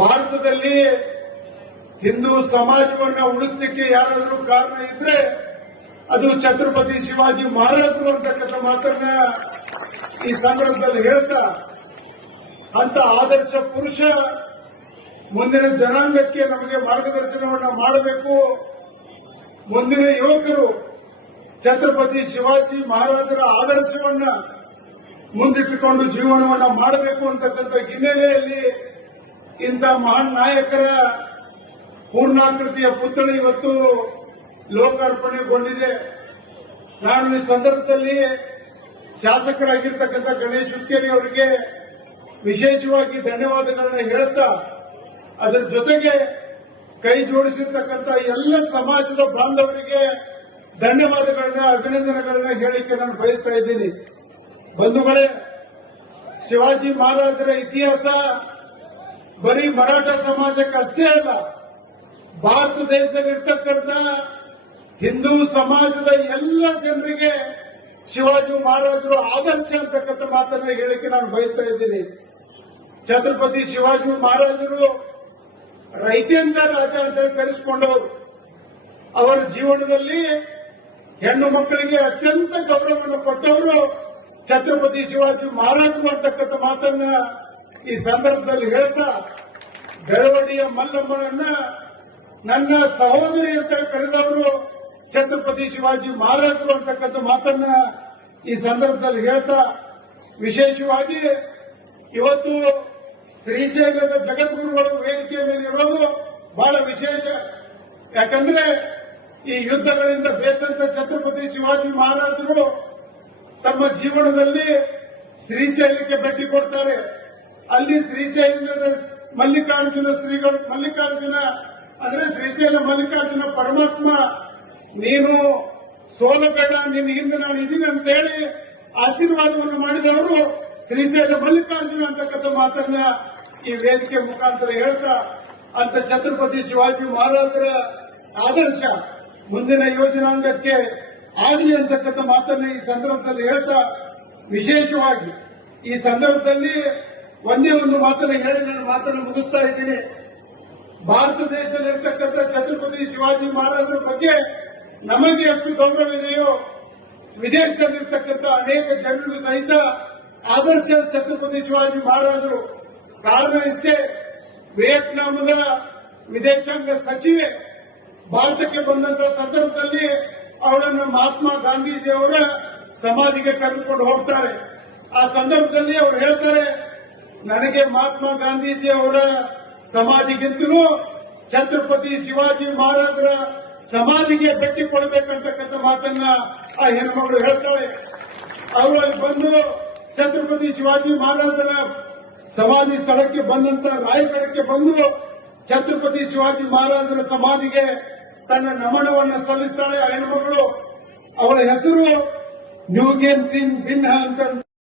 ಭಾರತದಲ್ಲಿ ಹಿಂದೂ ಸಮಾಜವನ್ನು ಉಳಿಸಲಿಕ್ಕೆ ಯಾರಾದರೂ ಕಾರಣ ಇದ್ರೆ ಅದು ಛತ್ರಪತಿ ಶಿವಾಜಿ ಮಹಾರಾಜರು ಅಂತಕ್ಕಂಥ ಮಾತನ್ನ ಈ ಸಂದರ್ಭದಲ್ಲಿ ಹೇಳ್ತಾ, ಅಂತ ಆದರ್ಶ ಪುರುಷ ಮುಂದಿನ ಜನಾಂಗಕ್ಕೆ ನಮಗೆ ಮಾರ್ಗದರ್ಶನವನ್ನ ಮಾಡಬೇಕು. ಮುಂದಿನ ಯುವಕರು ಛತ್ರಪತಿ ಶಿವಾಜಿ ಮಹಾರಾಜರ ಆದರ್ಶವನ್ನ ಮುಂದಿಟ್ಟುಕೊಂಡು ಜೀವನವನ್ನ ಮಾಡಬೇಕು ಅಂತಕ್ಕಂಥ ಹಿನ್ನೆಲೆಯಲ್ಲಿ ಇಂಥ ಮಹಾನ್ ನಾಯಕರ ಪೂರ್ಣಾಕೃತಿಯ ಪುತ್ಥಳಿ ಇವತ್ತು ಲೋಕಾರ್ಪಣೆಗೊಂಡಿದೆ. ನಾನು ಈ ಸಂದರ್ಭದಲ್ಲಿ ಶಾಸಕರಾಗಿರ್ತಕ್ಕಂಥ ಗಣೇಶ್ ಹುಕ್ಕೇರಿ ಅವರಿಗೆ ವಿಶೇಷವಾಗಿ ಧನ್ಯವಾದಗಳನ್ನ ಹೇಳುತ್ತಾ, ಅದರ ಜೊತೆಗೆ ಕೈ ಜೋಡಿಸಿರ್ತಕ್ಕಂಥ ಎಲ್ಲ ಸಮಾಜದ ಬಾಂಧವರಿಗೆ ಧನ್ಯವಾದಗಳನ್ನ, ಅಭಿನಂದನೆಗಳನ್ನ ಹೇಳಿಕೆ ನಾನು ಬಯಸ್ತಾ ಇದ್ದೀನಿ. ಬಂಧುಗಳೇ, ಶಿವಾಜಿ ಮಹಾರಾಜರ ಇತಿಹಾಸ ಬರೀ ಮರಾಠ ಸಮಾಜಕ್ಕೆ ಅಷ್ಟೇ ಅಲ್ಲ, ಭಾರತ ದೇಶದಲ್ಲಿರ್ತಕ್ಕಂಥ ಹಿಂದೂ ಸಮಾಜದ ಎಲ್ಲ ಜನರಿಗೆ ಶಿವಾಜಿ ಮಹಾರಾಜರು ಆದರ್ಶ ಅಂತಕ್ಕಂಥ ಮಾತನ್ನ ಹೇಳಿಕೆ ನಾನು ಬಯಸ್ತಾ ಇದ್ದೀನಿ. ಛತ್ರಪತಿ ಶಿವಾಜಿ ಮಹಾರಾಜರು ರೈತೇಂದ್ರ ರಾಜ ಅಂತ ಹೇಳಿ ಕರೆಸಿಕೊಂಡವರು. ಅವರ ಜೀವನದಲ್ಲಿ ಹೆಣ್ಣು ಮಕ್ಕಳಿಗೆ ಅತ್ಯಂತ ಗೌರವವನ್ನು ಕೊಟ್ಟವರು ಛತ್ರಪತಿ ಶಿವಾಜಿ ಮಹಾರಾಜರು ಅಂತಕ್ಕಂಥ ಮಾತನ್ನ ಈ ಸಂದರ್ಭದಲ್ಲಿ ಹೇಳ್ತಾ, ಬೆಳವಡಿಯ ಮಲ್ಲಮ್ಮನನ್ನ ನನ್ನ ಸಹೋದರಿ ಅಂತ ಕರೆದವರು ಛತ್ರಪತಿ ಶಿವಾಜಿ ಮಹಾರಾಜರು ಅಂತಕ್ಕಂಥ ಮಾತನ್ನ ಈ ಸಂದರ್ಭದಲ್ಲಿ ಹೇಳ್ತಾ, ವಿಶೇಷವಾಗಿ ಇವತ್ತು ಶ್ರೀಶೈಲದ ಜಗದ್ಗುರುಗಳು ವೇದಿಕೆಯ ಮೇಲೆ ಇರೋದು ಬಹಳ ವಿಶೇಷ. ಯಾಕಂದ್ರೆ ಈ ಯುದ್ಧಗಳಿಂದ ಬೇಸಂತ ಛತ್ರಪತಿ ಶಿವಾಜಿ ಮಹಾರಾಜರು ತಮ್ಮ ಜೀವನದಲ್ಲಿ ಶ್ರೀಶೈಲಕ್ಕೆ ಭೇಟಿ ಕೊಡ್ತಾರೆ. ಅಲ್ಲಿ ಶ್ರೀಶೈಲದ ಮಲ್ಲಿಕಾರ್ಜುನ ಅಂದ್ರೆ ಶ್ರೀಶೈಲ ಮಲ್ಲಿಕಾರ್ಜುನ ಪರಮಾತ್ಮ, ನೀನು ಸೋಲಬೇಡ, ನಿನ್ನ ಹಿಂದೆ ನಾನು ಇದೀನಿ ಅಂತ ಹೇಳಿ ಆಶೀರ್ವಾದವನ್ನು ಮಾಡಿದವರು ಶ್ರೀಶೈಲ ಮಲ್ಲಿಕಾರ್ಜುನ ಅಂತಕ್ಕಂಥ ಮಾತನ್ನ ಈ ವೇದಿಕೆ ಮುಖಾಂತರ ಹೇಳ್ತಾ, ಅಂತ ಛತ್ರಪತಿ ಶಿವಾಜಿ ಮಹಾರಾಜರ ಆದರ್ಶ ಮುಂದಿನ ಯೋಜನಾಂಗಕ್ಕೆ ಆಗಲಿ ಅಂತಕ್ಕಂಥ ಮಾತನ್ನ ಈ ಸಂದರ್ಭದಲ್ಲಿ ಹೇಳ್ತಾ, ವಿಶೇಷವಾಗಿ ಈ ಸಂದರ್ಭದಲ್ಲಿ ಒಂದೇ ಒಂದು ಮಾತನ್ನ ಹೇಳಿ ನಾನು ಮಾತನ್ನು ಮುಗಿಸ್ತಾ ಇದ್ದೀನಿ. ಭಾರತ ದೇಶದಲ್ಲಿರ್ತಕ್ಕಂಥ ಛತ್ರಪತಿ ಶಿವಾಜಿ ಮಹಾರಾಜರ ಬಗ್ಗೆ ನಮಗೆ ಎಷ್ಟು ಗೌರವವಿದೆಯೋ ವಿದೇಶದಲ್ಲಿರ್ತಕ್ಕಂಥ ಅನೇಕ ಜನರಿಗೂ ಸಹಿತ ಆದರ್ಶ ಛತ್ರಪತಿ ಶಿವಾಜಿ ಮಹಾರಾಜರು. ಕಾರಣ ಇಷ್ಟೇ, ವಿಯೆಟ್ನಾಂನ ವಿದೇಶಾಂಗ ಸಚಿವೆ ಭಾರತಕ್ಕೆ ಬಂದಂತಹ ಸಂದರ್ಭದಲ್ಲಿ ಅವರನ್ನು ಮಹಾತ್ಮ ಗಾಂಧೀಜಿ ಅವರ ಸಮಾಧಿಗೆ ಕರೆದುಕೊಂಡು ಹೋಗ್ತಾರೆ. ಆ ಸಂದರ್ಭದಲ್ಲಿ ಅವರು ಹೇಳ್ತಾರೆ, ನನಗೆ ಮಹಾತ್ಮ ಗಾಂಧೀಜಿ ಅವರ ಸಮಾಧಿಗಿಂತಲೂ ಛತ್ರಪತಿ ಶಿವಾಜಿ ಮಹಾರಾಜರ ಸಮಾಧಿಗೆ ಭೇಟಿ ಕೊಡಬೇಕಂತಕ್ಕಂಥ ಮಾತನ್ನ ಆ ಹೆಣ್ಮಗಳು ಹೇಳ್ತಾಳೆ. ಅವರು ಅಲ್ಲಿ ಬಂದು ಛತ್ರಪತಿ ಶಿವಾಜಿ ಮಹಾರಾಜರ ಸಮಾಧಿ ಸ್ಥಳಕ್ಕೆ ಬಂದಂತ ರಾಯಗಢಕ್ಕೆ ಬಂದು ಛತ್ರಪತಿ ಶಿವಾಜಿ ಮಹಾರಾಜರ ಸಮಾಧಿಗೆ ತನ್ನ ನಮನವನ್ನು ಸಲ್ಲಿಸ್ತಾಳೆ ಆ ಹೆಣ್ಮಗಳು. ಅವಳ ಹೆಸರು ನ್ಯೂಗೆನ್ ಸಿಂಗ್ ಬಿನ್ಹಾ ಅಂತ